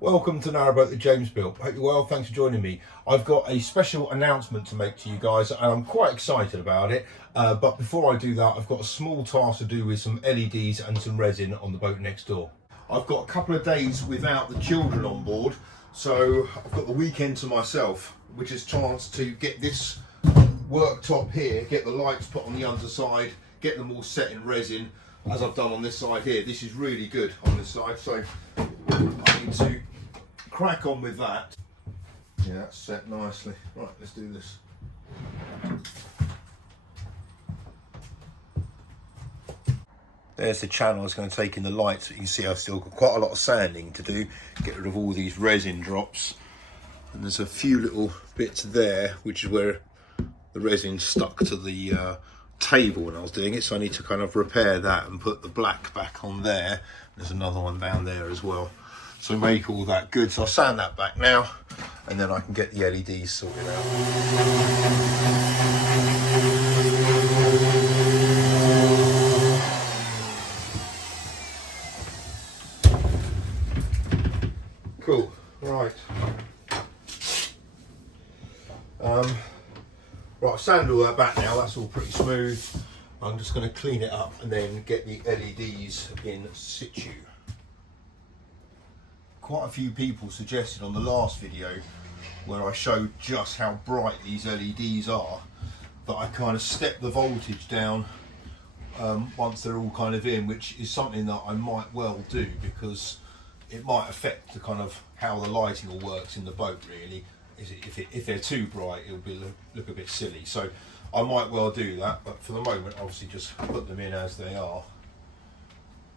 Welcome to Narrowboat the James built. Hope you're well, thanks for joining me. I've got a special announcement to make to you guys and I'm quite excited about it. But before I do that, I've got a small task to do with some LEDs and some resin on the boat next door. I've got a couple of days without the children on board, so I've got the weekend to myself, which is a chance to get this worktop here, get the lights put on the underside, get them all set in resin, as I've done on this side here. This is really good on this side, so I need to crack on with that. Yeah, that's set nicely. Right, let's do this. There's the channel I was going to take in the lights, but you can see I've still got quite a lot of sanding to do, get rid of all these resin drops. And there's a few little bits there, which is where the resin stuck to the table when I was doing it, so I need to kind of repair that and put the black back on there. There's another one down there as well. So make all that good. So I'll sand that back now, and then I can get the LEDs sorted out. Cool, right. Right, I've sanded all that back now, that's all pretty smooth. I'm just going to clean it up and then get the LEDs in situ. Quite a few people suggested on the last video where I showed just how bright these LEDs are that I kind of step the voltage down once they're all kind of in, which is something that I might well do because it might affect the kind of how the lighting all works in the boat really. If they're too bright, it'll look a bit silly. So I might well do that, but for the moment, obviously just put them in as they are.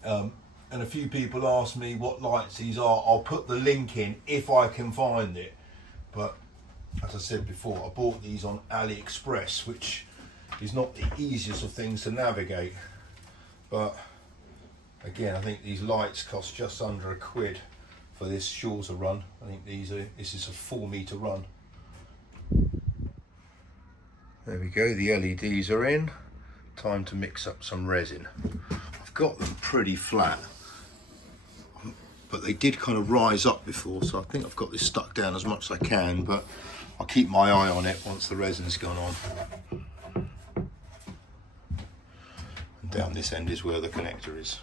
And a few people asked me what lights these are. I'll put the link in if I can find it. But as I said before, I bought these on AliExpress, which is not the easiest of things to navigate. But again, I think these lights cost just under £1 for this shorter run. I think this is a 4-metre run. There we go, the LEDs are in. Time to mix up some resin. I've got them pretty flat, but they did kind of rise up before, so I think I've got this stuck down as much as I can, but I'll keep my eye on it once the resin's gone on. And down this end is where the connector is.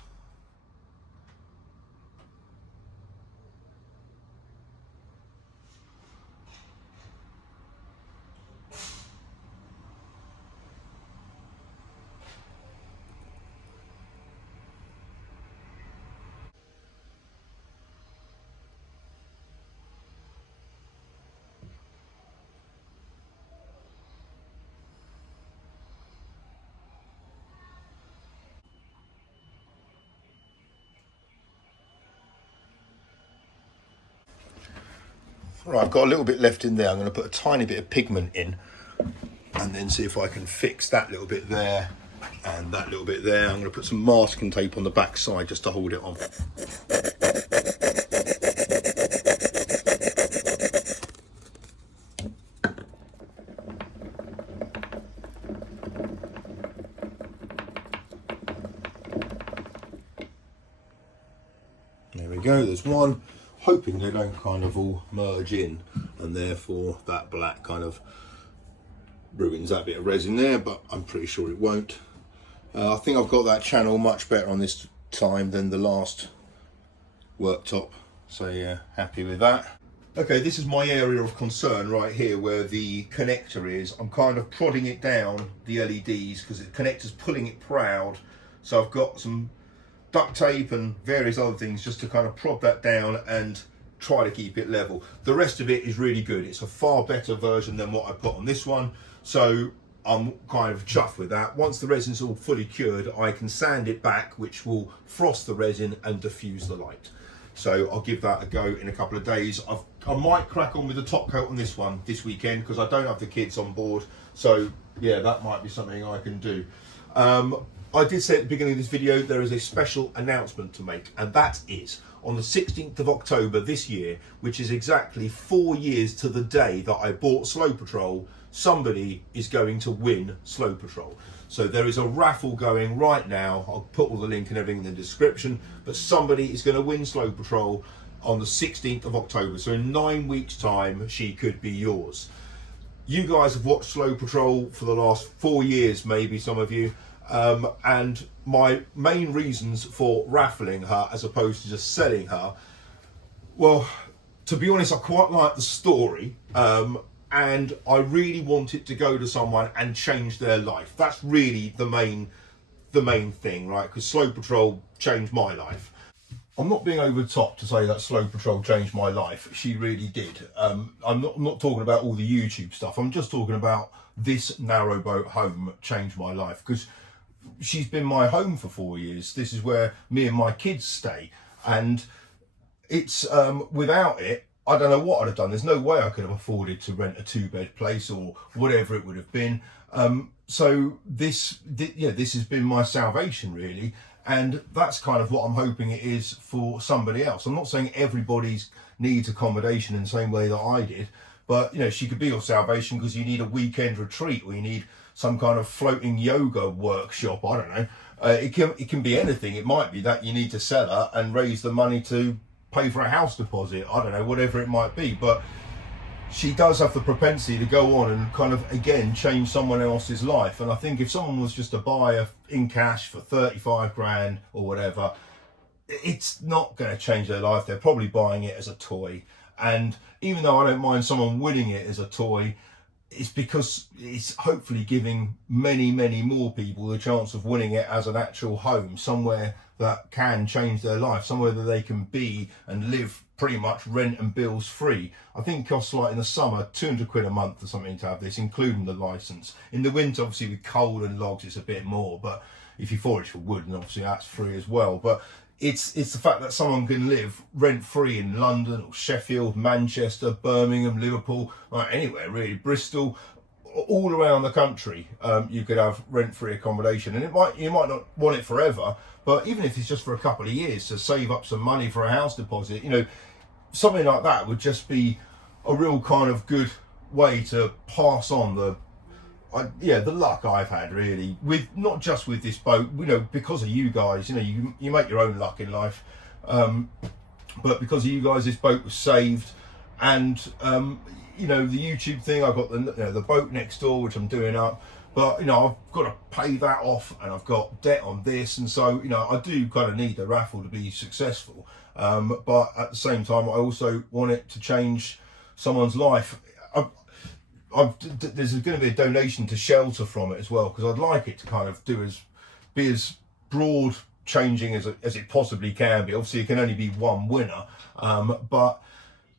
Right, I've got a little bit left in there. I'm going to put a tiny bit of pigment in and then see if I can fix that little bit there and that little bit there. I'm going to put some masking tape on the back side just to hold it on. There we go, there's one. Hoping they don't kind of all merge in and therefore that black kind of ruins that bit of resin there, but I'm pretty sure it won't. I think I've got that channel much better on this time than the last worktop, so yeah, happy with that. Okay, this is my area of concern right here where the connector is. I'm kind of prodding it down, the LEDs, because the connector's pulling it proud, so I've got some duct tape and various other things just to kind of prod that down and try to keep it level. The rest of it is really good. It's a far better version than what I put on this one, so I'm kind of chuffed with that. Once the resin's all fully cured, I can sand it back, which will frost the resin and diffuse the light. So I'll give that a go in a couple of days. I might crack on with the top coat on this one this weekend because I don't have the kids on board, so yeah, that might be something I can do. I did say at the beginning of this video there is a special announcement to make, and that is on the 16th of October this year, which is exactly 4 years to the day that I bought Slow Patrol, somebody is going to win Slow Patrol. So there is a raffle going right now. I'll put all the link and everything in the description, but somebody is going to win Slow Patrol. on the 16th of October. So in 9 weeks' time, she could be yours. You guys have watched Slow Patrol for the last 4 years, maybe some of you. And my main reasons for raffling her as opposed to just selling her, well, to be honest, I quite like the story, and I really want it to go to someone and change their life. That's really the main thing, right? Because Slow Patrol changed my life. I'm not being over the top to say that Slow Patrol changed my life. She really did. I'm not talking about all the YouTube stuff. I'm just talking about this Narrowboat home changed my life, because she's been my home for 4 years. This is where me and my kids stay, and it's without it, I don't know what I'd have done. There's no way I could have afforded to rent a 2-bed place or whatever it would have been. So this has been my salvation, really, and that's kind of what I'm hoping it is for somebody else. I'm not saying everybody needs accommodation in the same way that I did, but she could be your salvation because you need a weekend retreat, or you need some kind of floating yoga workshop. I don't know. It can be anything. It might be that you need to sell her and raise the money to pay for a house deposit. I don't know, whatever it might be. But she does have the propensity to go on and kind of, again, change someone else's life. And I think if someone was just to buy her in cash for 35 grand or whatever, it's not going to change their life. They're probably buying it as a toy. And even though I don't mind someone winning it as a toy, it's because it's hopefully giving many, many more people the chance of winning it as an actual home, somewhere that can change their life, somewhere that they can be and live pretty much rent and bills free. I think it costs, like in the summer, 200 quid a month or something to have this, including the license. In the winter, obviously with coal and logs, it's a bit more, but if you forage for wood, and obviously that's free as well. But it's the fact that someone can live rent free in London or Sheffield, Manchester, Birmingham, Liverpool, like anywhere really, Bristol, all around the country. You could have rent free accommodation, and you might not want it forever, but even if it's just for a couple of years to save up some money for a house deposit, something like that would just be a real kind of good way to pass on the luck I've had, really, with not just with this boat, because of you guys. You make your own luck in life, but because of you guys, this boat was saved. And the YouTube thing, I've got the boat next door, which I'm doing up, but I've got to pay that off, and I've got debt on this, and so I do kind of need the raffle to be successful, but at the same time I also want it to change someone's life. There's going to be a donation to shelter from it as well, because I'd like it to kind of be as broad changing as it possibly can be. Obviously, it can only be one winner, but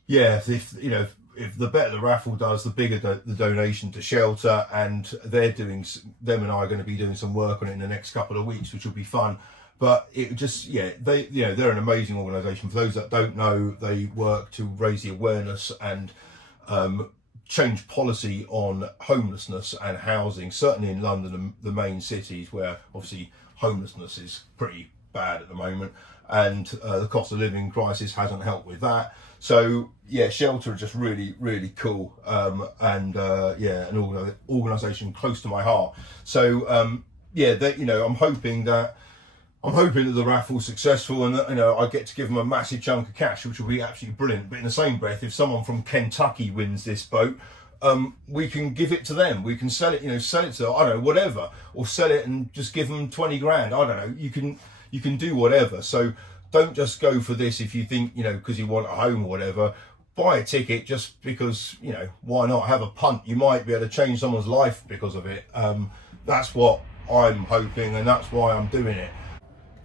yeah, if the better the raffle does, the bigger the donation to shelter, and them and I are going to be doing some work on it in the next couple of weeks, which will be fun. But it just, they're an amazing organisation. For those that don't know, they work to raise the awareness and change policy on homelessness and housing, certainly in London and the main cities, where obviously homelessness is pretty bad at the moment, and the cost of living crisis hasn't helped with that. So shelter are just really, really cool, and an organisation close to my heart. So I'm hoping that the raffle's successful, and that I get to give them a massive chunk of cash, which will be absolutely brilliant. But in the same breath, if someone from Kentucky wins this boat, we can give it to them. We can sell it, sell it to, I don't know, whatever, or sell it and just give them 20 grand. I don't know. You can do whatever. So don't just go for this if you think, because you want a home or whatever. Buy a ticket just because, why not have a punt? You might be able to change someone's life because of it. That's what I'm hoping, and that's why I'm doing it.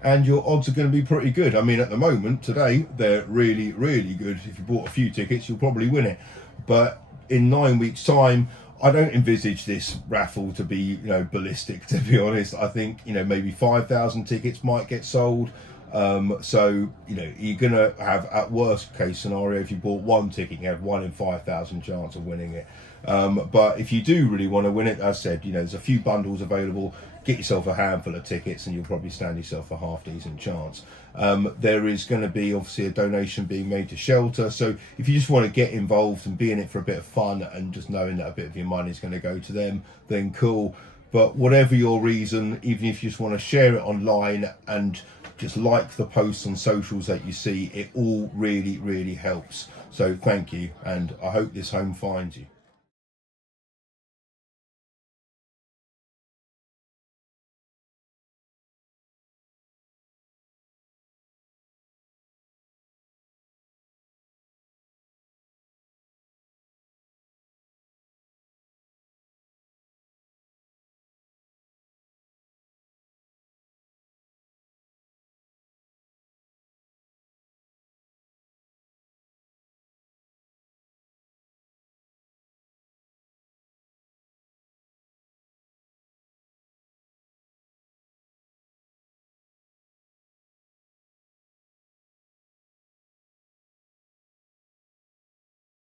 And your odds are going to be pretty good. I mean, at the moment, today, they're really, really good. If you bought a few tickets, you'll probably win it. But in 9 weeks' time, I don't envisage this raffle to be, ballistic, to be honest. I think, maybe 5,000 tickets might get sold. So, you're going to have, at worst case scenario, if you bought one ticket, you have 1 in 5,000 chance of winning it. But if you do really want to win it, as I said, there's a few bundles available. Get yourself a handful of tickets and you'll probably stand yourself a half decent chance. There is going to be obviously a donation being made to shelter. So if you just want to get involved and be in it for a bit of fun and just knowing that a bit of your money is going to go to them, then cool. But whatever your reason, even if you just want to share it online and just like the posts on socials that you see, it all really, really helps. So thank you, and I hope this home finds you.